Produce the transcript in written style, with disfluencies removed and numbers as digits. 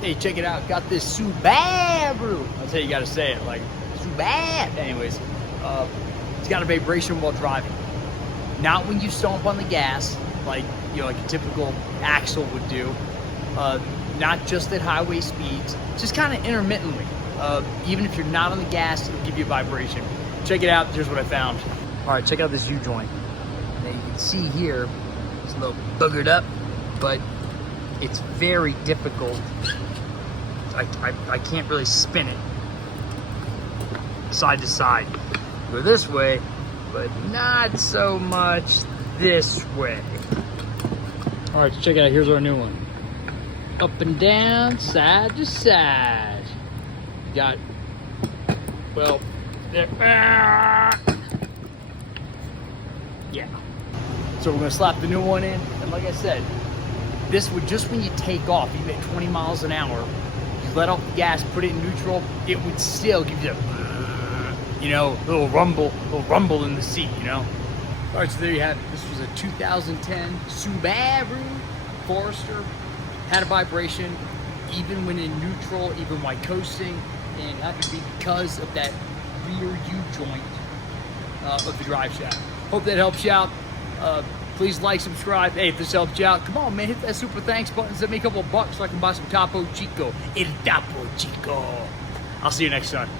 Hey, check it out. Got this Subaru. That's how you gotta say it, like Subaru. Anyways, it's got a vibration while driving. Not when you stomp on the gas, like like a typical axle would do. Not just at highway speeds, just kind of intermittently. Even if you're not on the gas, it'll give you a vibration. Check it out. Here's what I found. All right, check out this U-joint. Now you can see here, it's a little boogered up, but it's very difficult. I can't really spin it side to side. Go this way, but not so much this way. All right, check it out. Here's our new one. Up and down, side to side. Got, well, there. Yeah. So we're gonna slap the new one in, and like I said, this would, just when you take off, even at 20 miles an hour, you let off the gas, put it in neutral, it would still give you a, little rumble in the seat, All right, so there you have it. This was a 2010 Subaru Forester. Had a vibration, even when in neutral, even while coasting, and that would be because of that rear U-joint of the drive shaft. Hope that helps you out. Please like, subscribe. Hey, if this helps you out, come on, man, hit that super thanks button. Send me a couple of bucks so I can buy some Topo Chico. El Topo Chico. I'll see you next time.